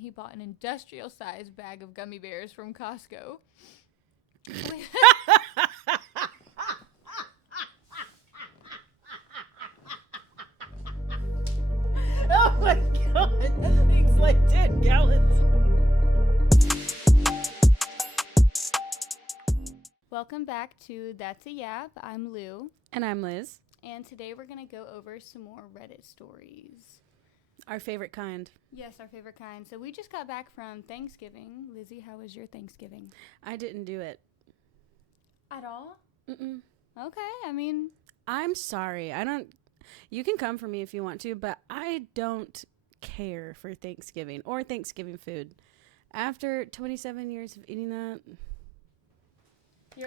He bought an industrial-sized bag of gummy bears from Costco. Oh my god, that thing's like 10 gallons. Welcome back to That's a Yap. I'm Lou. And I'm Liz. And today we're going to go over some more Reddit stories. Our favorite kind. Yes, our favorite kind. So we just got back from Thanksgiving. Lizzie, how was your Thanksgiving? I didn't do it. At all? Mm-mm. Okay, I mean... I'm sorry. You can come for me if you want to, but I don't care for Thanksgiving or Thanksgiving food. After 27 years of eating that,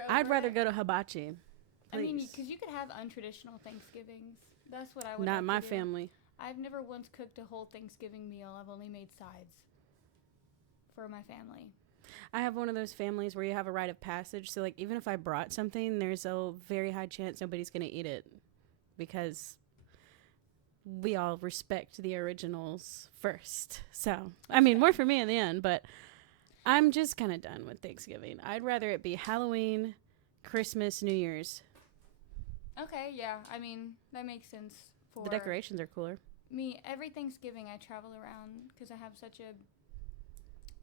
I'd rather go to hibachi. Please. I mean, because you could have untraditional Thanksgivings. That's what I would. Not my family. I've never once cooked a whole Thanksgiving meal. I've only made sides for my family. I have one of those families where you have a rite of passage. So, like, even if I brought something, there's a very high chance nobody's going to eat it because we all respect the originals first. So, I mean, more for me in the end, but I'm just kind of done with Thanksgiving. I'd rather it be Halloween, Christmas, New Year's. Okay, yeah. I mean, that makes sense. The decorations are cooler. Me, every Thanksgiving I travel around because I have such a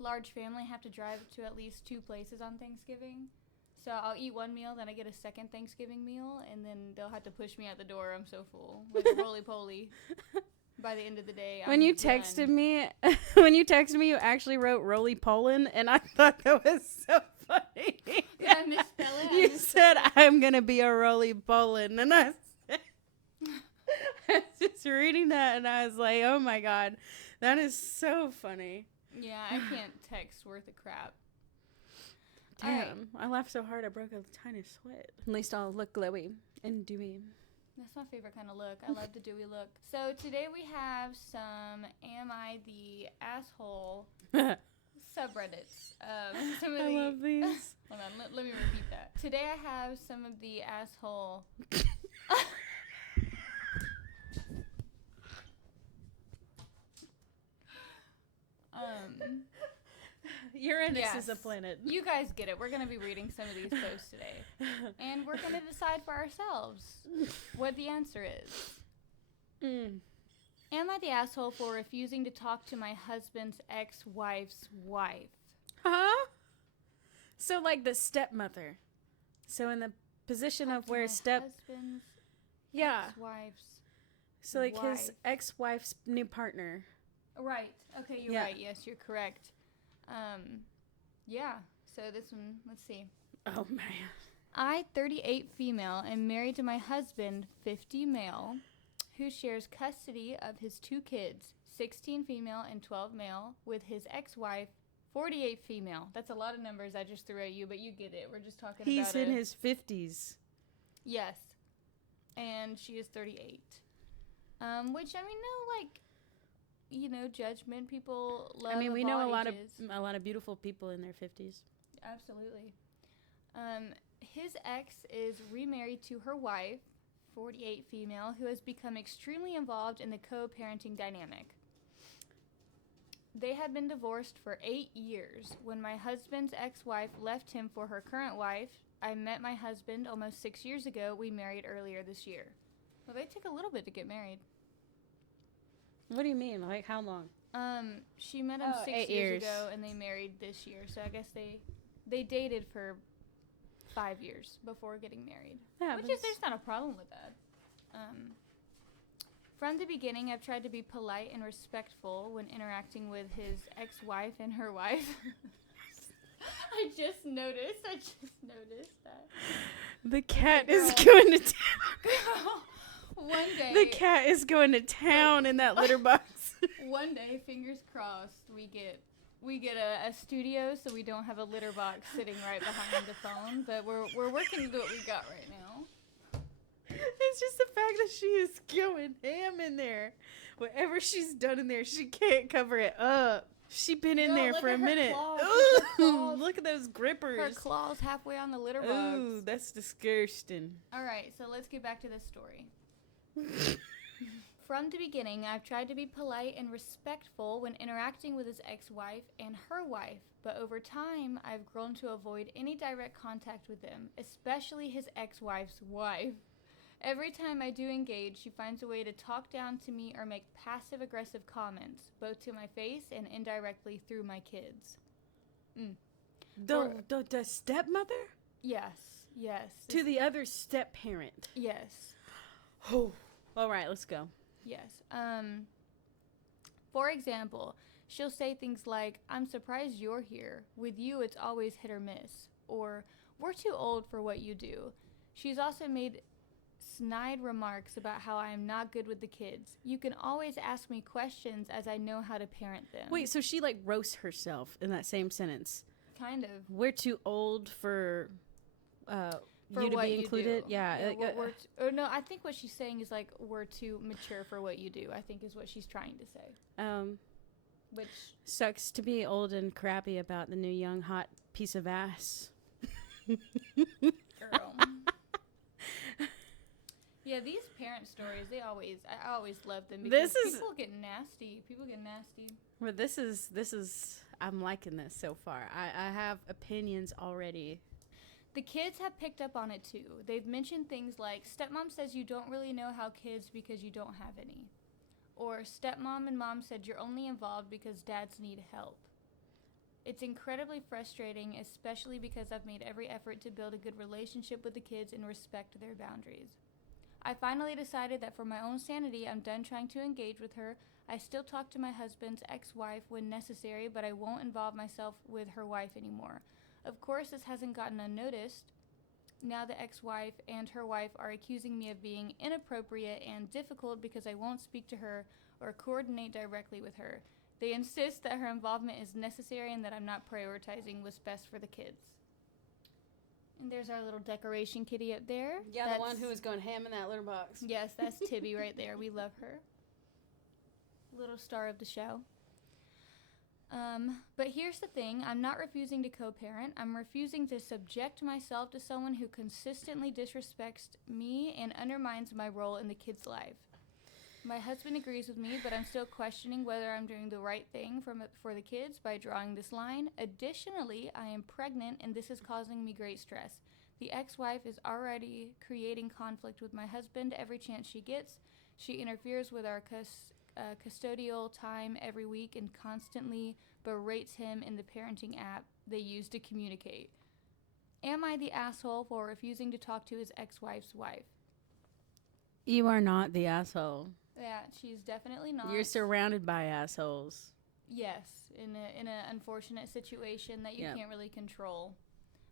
large family. I have to drive to at least 2 places on Thanksgiving. So I'll eat one meal, then I get a second Thanksgiving meal, and then they'll have to push me out the door. I'm so full. Like a roly-poly. By the end of the day, when you texted me, you actually wrote roly-polin, and I thought that was so funny. Did I misspell it? You said, I'm going to be a roly-polin, and I was just reading that, and I was like, oh my god, that is so funny. Yeah, I can't text worth a crap. Damn, right. I laughed so hard I broke a tiny sweat. At least I'll look glowy and dewy. That's my favorite kind of look. I love the dewy look. So today we have some Am I the Asshole subreddits. I love these. Hold on, let me repeat that. Today I have some of the asshole... Uranus is a planet. You guys get it. We're going to be reading some of these posts today. And we're going to decide for ourselves what the answer is. Am I the asshole for refusing to talk to my husband's ex-wife's wife? Huh? So like the stepmother. So in the position of where husband's ex-wife's So like wife. his ex-wife's new partner. Right. Okay, you're right. Yes, you're correct. Yeah. So this one, let's see. Oh, man. I, 38 female, am married to my husband, 50 male, who shares custody of his 2 kids, 16 female and 12 male, with his ex-wife, 48 female. That's a lot of numbers I just threw at you, but you get it. We're just talking about He's in his 50s. Yes. And she is 38. Which, I mean, no, like... judgment. People love. I mean, we know a lot of beautiful people in their 50s. Absolutely. His ex is remarried to her wife, 48 female, who has become extremely involved in the co-parenting dynamic. They had been divorced for 8 years. When my husband's ex-wife left him for her current wife, I met my husband almost 6 years ago. We married earlier this year. Well, they took a little bit to get married. What do you mean? Like, how long? She met him 6 years ago, and they married this year. So I guess they dated for 5 years before getting married. Yeah, there's not a problem with that. From the beginning, I've tried to be polite and respectful when interacting with his ex-wife and her wife. I just noticed that. The cat is going to town. One day. The cat is going to town in that litter box. One day, fingers crossed, we get a studio so we don't have a litter box sitting right behind the phone. But we're working with what we got right now. It's just the fact that she is going ham in there. Whatever she's done in there, she can't cover it up. She been in there for a minute. Ooh, look at those grippers. Her claws halfway on the litter box. Ooh, that's disgusting. All right, so let's get back to this story. From the beginning, I've tried to be polite and respectful when interacting with his ex-wife and her wife, but over time, I've grown to avoid any direct contact with them, especially his ex-wife's wife. Every time I do engage, she finds a way to talk down to me or make passive-aggressive comments, both to my face and indirectly through my kids. The stepmother? Yes. To the other step-parent? Yes. Oh. All right, let's go. Yes. For example, she'll say things like, "I'm surprised you're here. With you, it's always hit or miss." Or, "We're too old for what you do." She's also made snide remarks about how I am not good with the kids. "You can always ask me questions as I know how to parent them." Wait, so she, like, roasts herself in that same sentence? Kind of. We're too old for you to be included? Yeah. No, I think what she's saying is, like, we're too mature for what you do, I think is what she's trying to say. Which sucks to be old and crappy about the new young hot piece of ass. Girl. Yeah, these parent stories, I always love them because people get nasty. Well, this is I'm liking this so far. I have opinions already. The kids have picked up on it too. They've mentioned things like, "Stepmom says you don't really know how kids because you don't have any." Or, "Stepmom and mom said you're only involved because dads need help." It's incredibly frustrating, especially because I've made every effort to build a good relationship with the kids and respect their boundaries. I finally decided that for my own sanity, I'm done trying to engage with her. I still talk to my husband's ex-wife when necessary, but I won't involve myself with her wife anymore. Of course, this hasn't gotten unnoticed. Now the ex-wife and her wife are accusing me of being inappropriate and difficult because I won't speak to her or coordinate directly with her. They insist that her involvement is necessary and that I'm not prioritizing what's best for the kids. And there's our little decoration kitty up there. Yeah, the one who was going ham in that litter box. Yes, that's Tibby right there. We love her. Little star of the show. But here's the thing. I'm not refusing to co-parent. I'm refusing to subject myself to someone who consistently disrespects me and undermines my role in the kid's life. My husband agrees with me, but I'm still questioning whether I'm doing the right thing for the kids by drawing this line. Additionally, I am pregnant, and this is causing me great stress. The ex-wife is already creating conflict with my husband every chance she gets. She interferes with our custodial time every week and constantly berates him in the parenting app they use to communicate. Am I the asshole for refusing to talk to his ex-wife's wife? You are not the asshole. Yeah, she's definitely not. You're surrounded by assholes. Yes, in an unfortunate situation that you can't really control,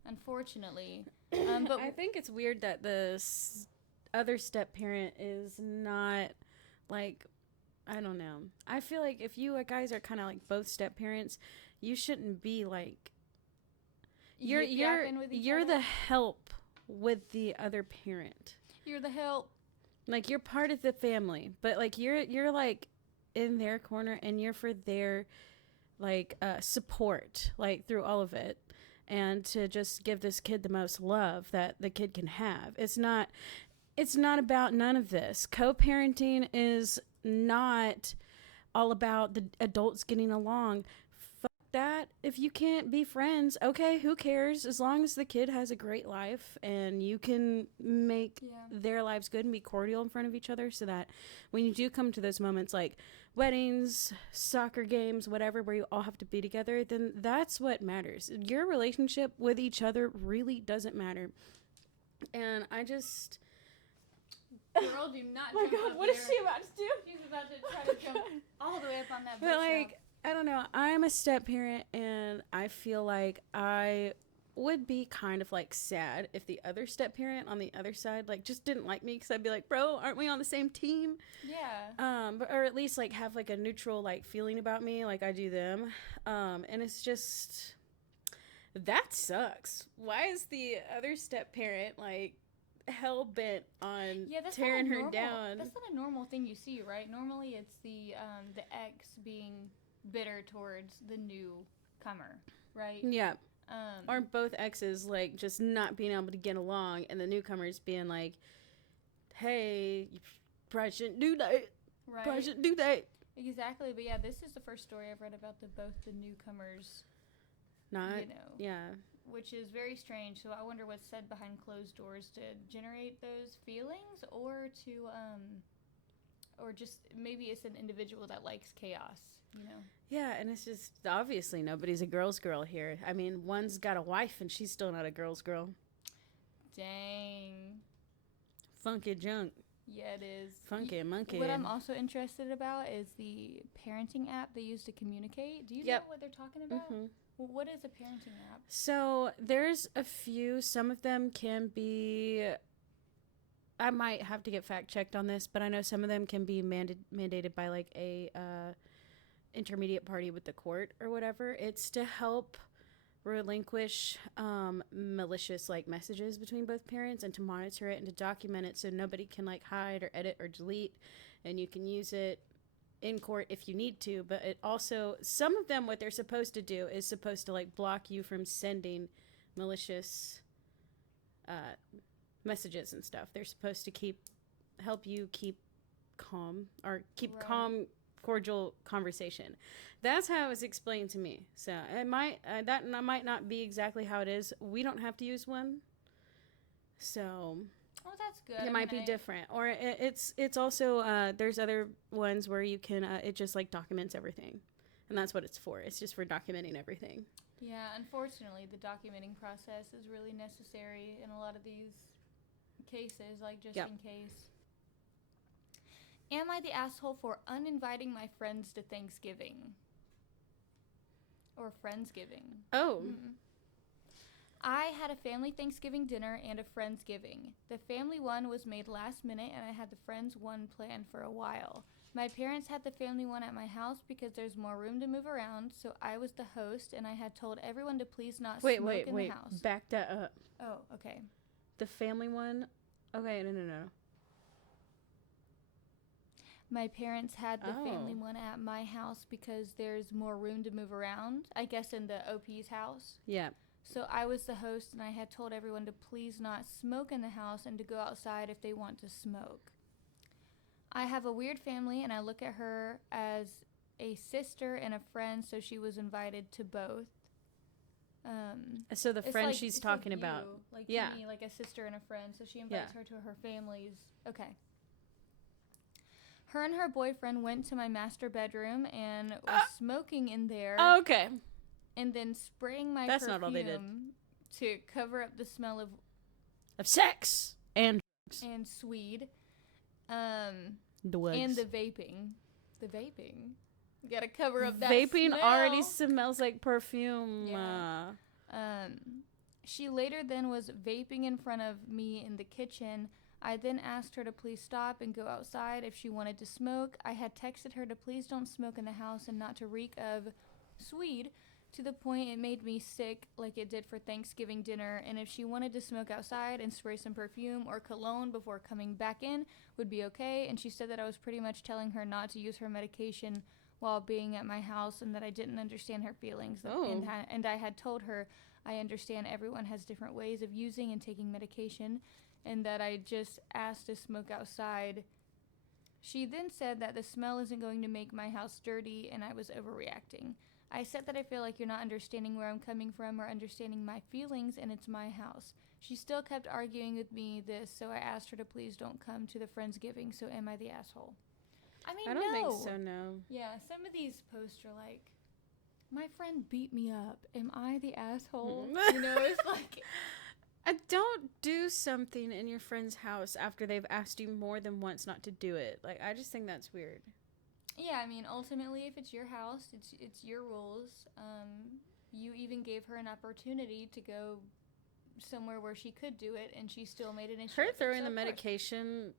unfortunately. But I think it's weird that the other step-parent is not, like, I don't know. I feel like if you guys are kind of like both step-parents, you shouldn't be, like, you're the help with the other parent. You're the help. Like, you're part of the family, but, like, you're like in their corner and you're for their, like, support, like, through all of it, and to just give this kid the most love that the kid can have. It's not about none of this. Co-parenting is not all about the adults getting along. Fuck that. If you can't be friends, okay, who cares? As long as the kid has a great life and you can make their lives good and be cordial in front of each other, so that when you do come to those moments like weddings, soccer games, whatever, where you all have to be together, then that's what matters. Your relationship with each other really doesn't matter. And I just... Girl, do not jump up what there. is she about to do? She's about to try to jump all the way up on that But, like, I don't know. I'm a step-parent, and I feel like I would be kind of, like, sad if the other step-parent on the other side, like, just didn't like me, because I'd be like, bro, aren't we on the same team? Yeah. Or at least, like, have, like, a neutral, like, feeling about me like I do them. And it's just... That sucks. Why is the other step-parent, like... hell-bent on tearing her down? That's not a normal thing you see, right? Normally it's the ex being bitter towards the newcomer, right? Yeah. Aren't both exes, like, just not being able to get along, and the newcomers being like, hey, you probably shouldn't do that. Right. Probably shouldn't do that. Exactly, but yeah, this is the first story I've read about both the newcomers. Not, you know, yeah. which is very strange. So I wonder what's said behind closed doors to generate those feelings, or or just maybe it's an individual that likes chaos. You know. Yeah, and it's just obviously nobody's a girl's girl here. I mean, one's got a wife and she's still not a girl's girl. Dang. Funky junk. Yeah, it is. Funky monkey. What I'm also interested about is the parenting app they use to communicate. Do you know what they're talking about? Mm-hmm. Well, what is a parenting app? So there's a few. Some of them can be. I might have to get fact checked on this, but I know some of them can be mandated by like a intermediate party with the court or whatever. It's to help relinquish malicious like messages between both parents, and to monitor it and to document it so nobody can like hide or edit or delete, and you can use it in court if you need to. But it also, some of them, what they're supposed to do is supposed to like block you from sending malicious messages and stuff. They're supposed to help you keep calm, or keep calm, cordial conversation. That's how it was explained to me. So it might might not be exactly how it is. We don't have to use one, so that's good. It might be different, or it's also there's other ones where you can it just like documents everything, and that's what it's for. It's just for documenting everything. Yeah, unfortunately, the documenting process is really necessary in a lot of these cases, like just in case. Am I the asshole for uninviting my friends to Thanksgiving? Or Friendsgiving. Oh. Mm-hmm. I had a family Thanksgiving dinner and a Friendsgiving. The family one was made last minute, and I had the friends one planned for a while. My parents had the family one at my house because there's more room to move around, so I was the host, and I had told everyone to please not smoke in the house. Back that up. Oh, okay. The family one? Okay, no. My parents had the family one at my house because there's more room to move around, I guess in the OP's house. Yeah. So I was the host, and I had told everyone to please not smoke in the house and to go outside if they want to smoke. I have a weird family, and I look at her as a sister and a friend, so she was invited to both. So the friend she's talking about. Like to me, like a sister and a friend, so she invites her to her family's. Okay. Her and her boyfriend went to my master bedroom and was smoking in there. Oh, okay. And then spraying my That's perfume not all they did. To cover up the smell of sex and swede. The wigs. And the vaping. You gotta cover up that vaping smell. Already smells like perfume. Yeah. She later then was vaping in front of me in the kitchen. I then asked her to please stop and go outside if she wanted to smoke. I had texted her to please don't smoke in the house and not to reek of swede, to the point it made me sick like it did for Thanksgiving dinner, and if she wanted to smoke outside and spray some perfume or cologne before coming back in would be okay, and she said that I was pretty much telling her not to use her medication while being at my house and that I didn't understand her feelings. And I had told her I understand everyone has different ways of using and taking medication, and that I just asked to smoke outside. She then said that the smell isn't going to make my house dirty and I was overreacting. I said that I feel like you're not understanding where I'm coming from or understanding my feelings, and it's my house. She still kept arguing with me this, so I asked her to please don't come to the Friendsgiving. So am I the asshole? I mean, I don't think so, no. Yeah, some of these posts are like, my friend beat me up. Am I the asshole? You know, it's like... Don't do something in your friend's house after they've asked you more than once not to do it. Like, I just think that's weird. Yeah, I mean, ultimately, if it's your house, it's your rules. You even gave her an opportunity to go somewhere where she could do it, and she still made an issue. Her throwing the medication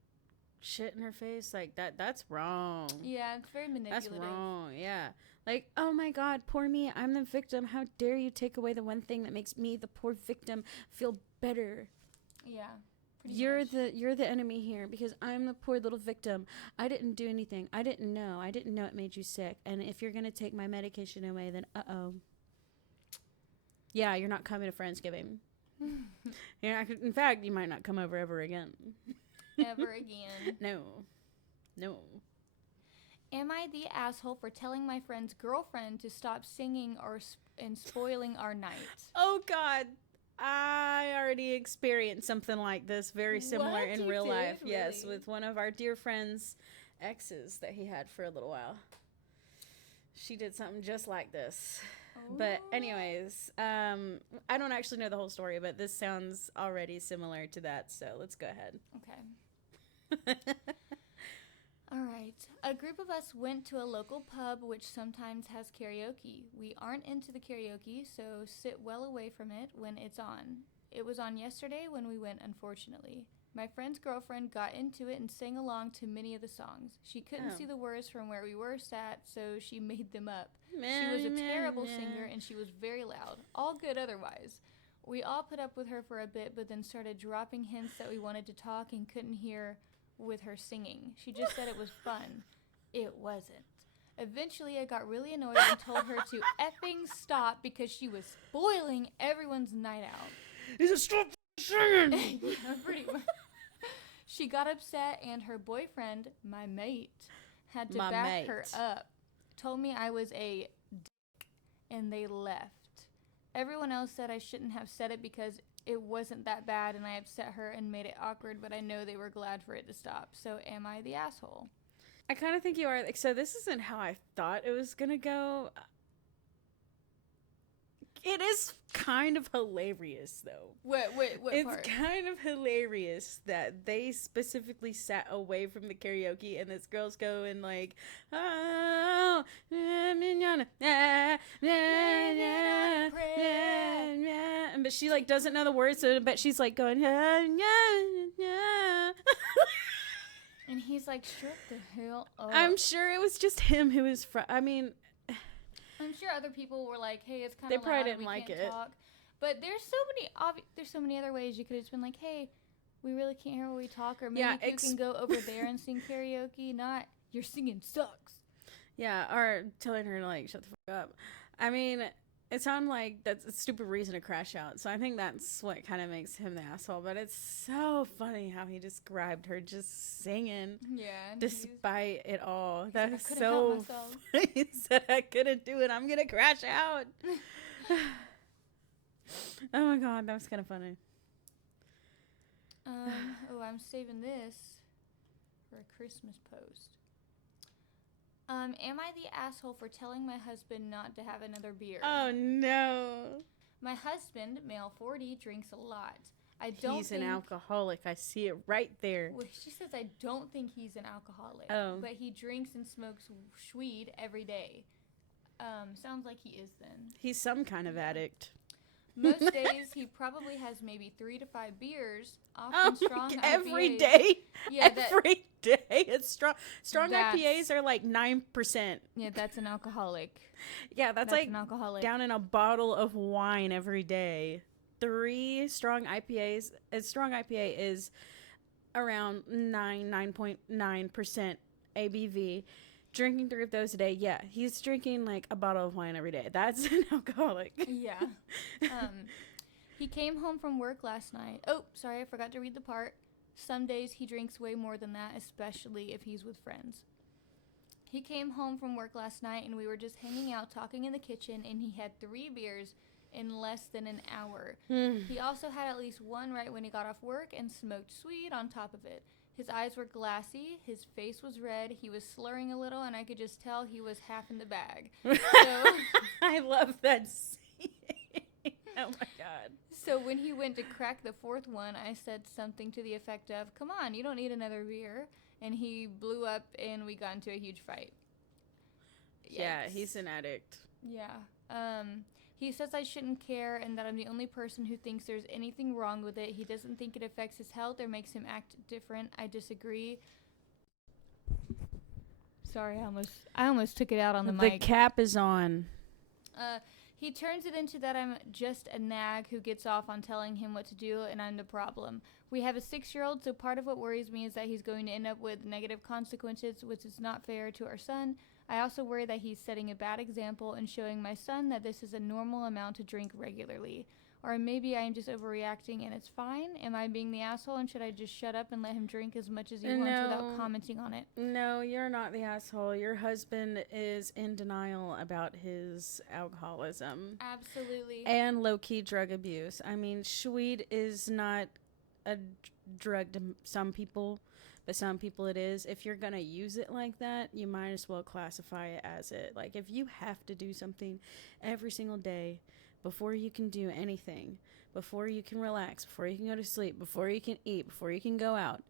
shit in her face, like, that's wrong. Yeah, it's very manipulative. That's wrong, yeah. Like, oh my God, poor me, I'm the victim. How dare you take away the one thing that makes me, the poor victim, feel better. Yeah. You're the enemy here because I'm the poor little victim. I didn't do anything. I didn't know it made you sick. And if you're going to take my medication away, then yeah, you're not coming to Friendsgiving. In fact, you might not come over ever again. Ever again. No. Am I the asshole for telling my friend's girlfriend to stop singing and spoiling our night? Oh, God. I already experienced something like this, very similar in real life. Really? Yes, with one of our dear friend's exes that he had for a little while. She did something just like this. Oh. But anyways, I don't actually know the whole story, but this sounds already similar to that, so let's go ahead. Okay. All right. A group of us went to a local pub which sometimes has karaoke. We aren't into the karaoke, so sit well away from it when it's on. It was on yesterday when we went, unfortunately. My friend's girlfriend got into it and sang along to many of the songs. She couldn't see the words from where we were sat, so she made them up. She was a terrible singer, and she was very loud. All good otherwise. We all put up with her for a bit, but then started dropping hints that we wanted to talk and couldn't hear with her singing. She just said it was fun. It wasn't. Eventually, I got really annoyed and told her to effing stop because she was spoiling everyone's night out. You just stop singing! Pretty much. She got upset, and her boyfriend, my mate, had to back her up. Told me I was a dick, and they left. Everyone else said I shouldn't have said it because it wasn't that bad, and I upset her and made it awkward, but I know they were glad for it to stop. So am I the asshole? I kind of think you are. So this isn't how I thought it was going to go. It is kind of hilarious, though. What it's part? It's kind of hilarious that they specifically sat away from the karaoke, and this girl's going like, oh, but she like doesn't know the words, so but she's like going, and he's like, shut the hell up. I'm sure it was just him who was. I'm sure other people were like, "Hey, it's kind of loud. They probably didn't like it." Talk. But there's so many other ways you could have just been like, "Hey, we really can't hear when we talk," or maybe you can go over there and sing karaoke. Not your singing sucks. Yeah, or telling her to like shut the fuck up. I mean, it sounded like that's a stupid reason to crash out. So I think that's what kind of makes him the asshole. But it's so funny how he described her just singing. Yeah. Despite it all. That is so funny. He said, I couldn't do it. I'm going to crash out. Oh my God. That was kind of funny. I'm saving this for a Christmas post. Am I the asshole for telling my husband not to have another beer? Oh, no. My husband, male 40, drinks a lot. He's an alcoholic. I see it right there. Well, she says I don't think he's an alcoholic. Oh. But he drinks and smokes weed every day. Sounds like he is then. He's some kind of addict. Most days, he probably has maybe 3 to 5 beers, often strong IPAs. Every day? Yeah, every day? It's strong. Strong IPAs are like 9%. Yeah, that's an alcoholic. Yeah, that's like an alcoholic. Down in a bottle of wine every day. 3 strong IPAs. A strong IPA is around 9.9% ABV. Drinking 3 of those a day, yeah. He's drinking like a bottle of wine every day. That's an alcoholic. Yeah. He came home from work last night. Oh, sorry, I forgot to read the part. Some days he drinks way more than that, especially if he's with friends. He came home from work last night, and we were just hanging out talking in the kitchen, and he had 3 beers in less than an hour. He also had at least 1 right when he got off work and smoked weed on top of it. His eyes were glassy, his face was red, he was slurring a little, and I could just tell he was half in the bag. So, I love that scene. Oh my God. So when he went to crack the 4th one, I said something to the effect of, "Come on, you don't need another beer." And he blew up, and we got into a huge fight. Yikes. Yeah, he's an addict. Yeah. He says I shouldn't care and that I'm the only person who thinks there's anything wrong with it. He doesn't think it affects his health or makes him act different. I disagree. Sorry, I almost took it out on the mic. The cap is on. He turns it into that I'm just a nag who gets off on telling him what to do, and I'm the problem. We have a 6-year-old, so part of what worries me is that he's going to end up with negative consequences, which is not fair to our son. I also worry that he's setting a bad example and showing my son that this is a normal amount to drink regularly. Or maybe I am just overreacting and it's fine. Am I being the asshole, and should I just shut up and let him drink as much as he wants without commenting on it? No, you're not the asshole. Your husband is in denial about his alcoholism. Absolutely. And low-key drug abuse. I mean, Schweed is not a drug to some people, but some people it is. If you're going to use it like that, you might as well classify it as it. Like, if you have to do something every single day before you can do anything, before you can relax, before you can go to sleep, before you can eat, before you can go out,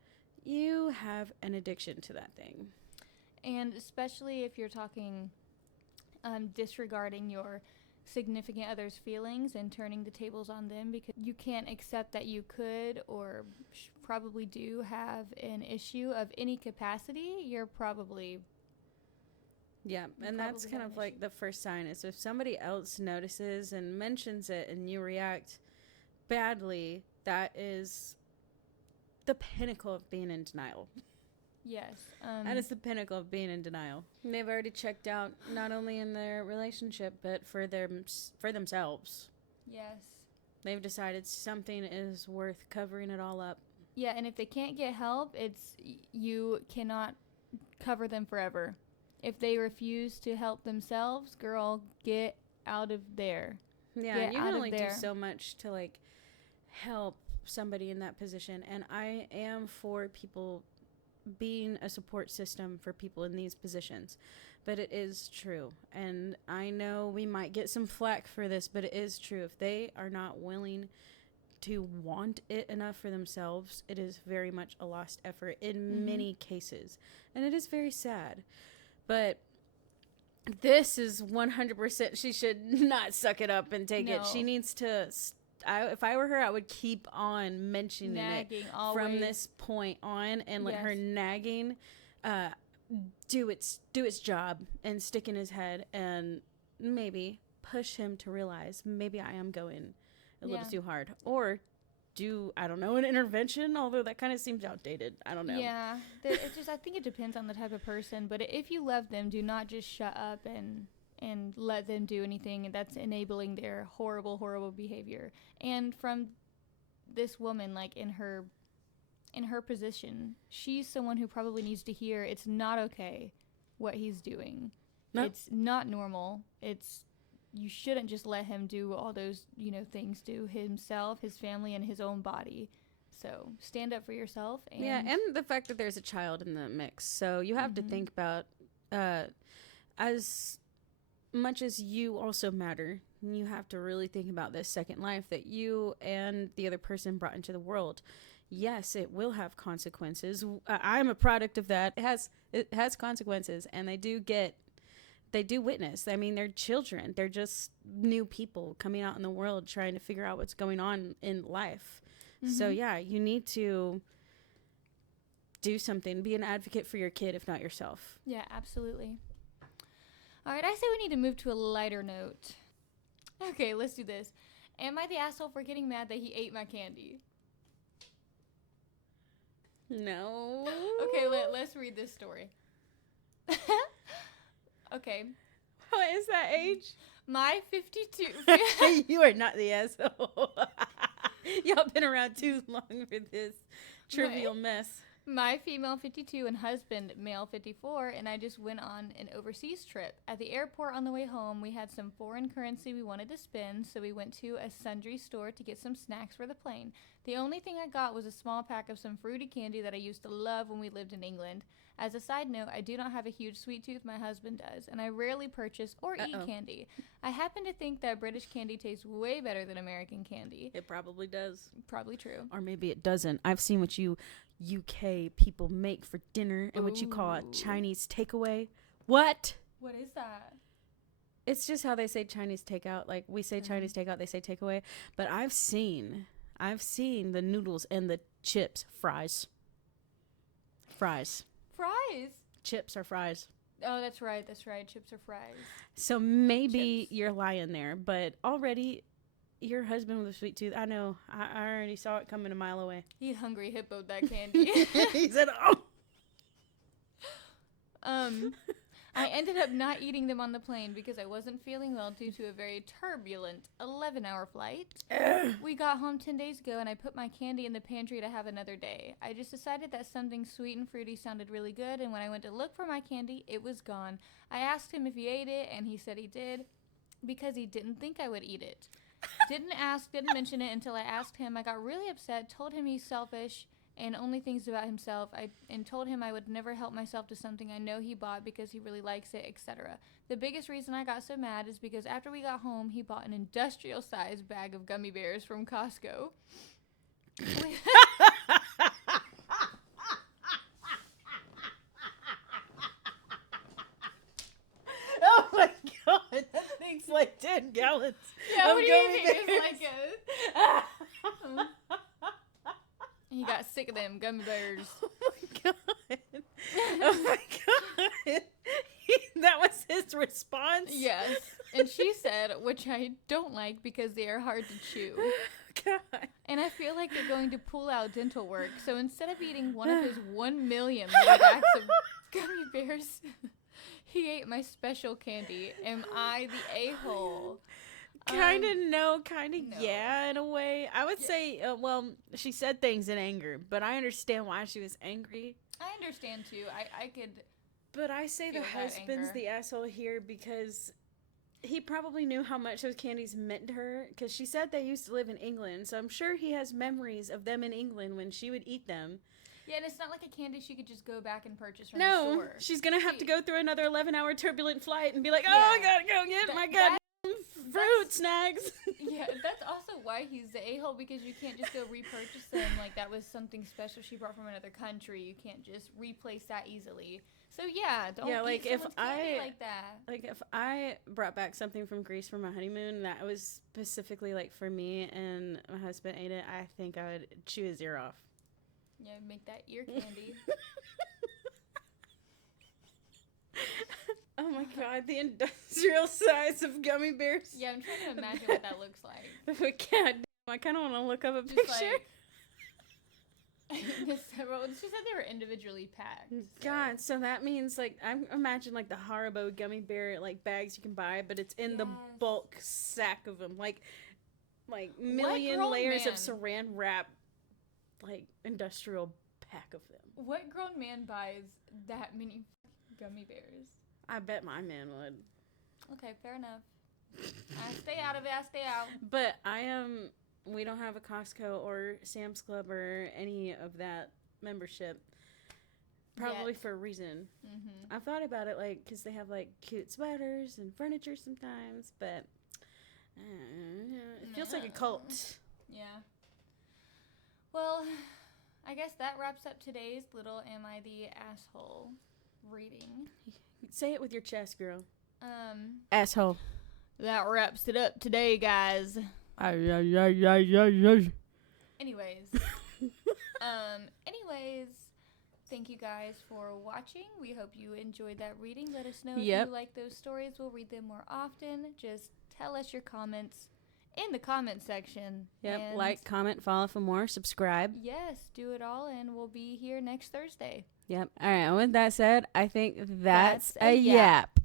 you have an addiction to that thing. And especially if you're talking disregarding your significant other's feelings and turning the tables on them, because you can't accept that you could or probably do have an issue of any capacity, you're probably... Yeah, and that's kind of like the first sign is if somebody else notices and mentions it and you react badly, that is the pinnacle of being in denial. Yes. That is the pinnacle of being in denial. And they've already checked out not only in their relationship, but for themselves. Yes. They've decided something is worth covering it all up. Yeah, and if they can't get help, you cannot cover them forever. If they refuse to help themselves, girl, get out of there. Yeah, you can only do so much to, like, help somebody in that position. And I am for people being a support system for people in these positions. But it is true. And I know we might get some flack for this, but it is true. If they are not willing to want it enough for themselves, it is very much a lost effort in many cases. And it is very sad. But this is 100%. She should not suck it up and take it. She needs to. If I were her, I would keep on mentioning nagging, it always. From this point on, and let her nagging do its job and stick in his head, and maybe push him to realize maybe I am going a little too hard, or do, I don't know, an intervention, although that kind of seems outdated. I don't know. Yeah, I think it depends on the type of person, but if you love them, do not just shut up and let them do anything that's enabling their horrible, horrible behavior. And from this woman, like, in her position, she's someone who probably needs to hear it's not okay what he's doing. Nope. It's not normal. You shouldn't just let him do all those, things to himself, his family, and his own body. So stand up for yourself. And the fact that there's a child in the mix. So you have to think about, as much as you also matter, you have to really think about this second life that you and the other person brought into the world. Yes, it will have consequences. I'm a product of that. It has consequences, and they do witness. I mean, they're children. They're just new people coming out in the world trying to figure out what's going on in life. So, yeah, you need to do something. Be an advocate for your kid, if not yourself. Yeah, absolutely. All right, I say we need to move to a lighter note. Okay, let's do this. Am I the asshole for getting mad that he ate my candy? No. Okay, let's read this story. Okay. What is that age? My 52. You are not the asshole. Y'all been around too long for this trivial mess. My female 52 and husband, male 54, and I just went on an overseas trip. At the airport on the way home, we had some foreign currency we wanted to spend, so we went to a sundry store to get some snacks for the plane. The only thing I got was a small pack of some fruity candy that I used to love when we lived in England. As a side note, I do not have a huge sweet tooth, my husband does, and I rarely purchase or eat candy. I happen to think that British candy tastes way better than American candy. It probably does. Probably true. Or maybe it doesn't. I've seen what you UK people make for dinner and what you call a Chinese takeaway. What? What is that? It's just how they say Chinese takeout. Like, we say Chinese takeout, they say takeaway. But I've seen the noodles and the chips, fries. Fries. Chips are fries. Oh, that's right. Chips are fries. So maybe you're lying there, but already your husband with a sweet tooth, I know. I already saw it coming a mile away. He hungry hippoed that candy. He said, oh. I ended up not eating them on the plane because I wasn't feeling well due to a very turbulent 11-hour flight. We got home 10 days ago, and I put my candy in the pantry to have another day. I just decided that something sweet and fruity sounded really good, and when I went to look for my candy, it was gone. I asked him if he ate it, and he said he did because he didn't think I would eat it. Didn't mention it until I asked him. I got really upset, told him he's selfish and only thinks about himself, and told him I would never help myself to something I know he bought because he really likes it, etc. The biggest reason I got so mad is because after we got home, he bought an industrial-sized bag of gummy bears from Costco. Oh my god, that thing's like 10 gallons. Yeah, of what do you gummy think? bears. It's like he got sick of them gummy bears. Oh my god. Oh my god. That was his response? Yes. And she said, which I don't like because they are hard to chew. God. And I feel like they're going to pull out dental work. So instead of eating one of his 1 million little bags of gummy bears, he ate my special candy. Am I the a-hole? Kind of no, kind of no. yeah, in a way. I would say, well, she said things in anger, but I understand why she was angry. I understand, too. I could... But I say the feel that husband's anger. the asshole here because he probably knew how much those candies meant to her, because she said they used to live in England, so I'm sure he has memories of them in England when she would eat them. Yeah, and it's not like a candy she could just go back and purchase from the No, store. she's going to have to go through another 11-hour turbulent flight and be like, Yeah. oh, I gotta go get my goddamn fruit snacks. Yeah, that's also why he's the a-hole, because you can't just go repurchase them like that was something special she brought from another country. You can't just replace that easily. So yeah, don't like, eat if someone's candy I- like that. Like, if I brought back something from Greece for my honeymoon that was specifically, like, for me and my husband ate it, I think I would chew his ear off. Yeah, make that ear candy. Oh my god, the industrial size of gummy bears. Yeah, I'm trying to imagine what that looks like. But god damn, I kind of want to look up a Just picture. like, she said they were individually packed. So. God, so that means, like, I imagine, like, the Haribo gummy bear, like, bags you can buy, but it's in the Yes. bulk sack of them. Like million grown layers man? of saran wrap, like, industrial pack of them. What grown man buys that many gummy bears? I bet my man would. Okay, fair enough. I stay out of it. I stay out. But we don't have a Costco or Sam's Club or any of that membership. Probably Yet. for a reason. Mm-hmm. I've thought about it, like, because they have, like, cute sweaters and furniture sometimes, but it feels like a cult. Yeah. Well, I guess that wraps up today's little Am I the Asshole reading. Say it with your chest, girl. Asshole. That wraps it up today, guys. Anyways. Anyways, thank you guys for watching. We hope you enjoyed that reading. Let us know Yep. if you like those stories. We'll read them more often. Just tell us your comments in the comment section. Yep. And Like, comment, follow for more, subscribe. yes, do it all, and we'll be here next Thursday. Yep. All right. And with that said, I think that's That's a a yap.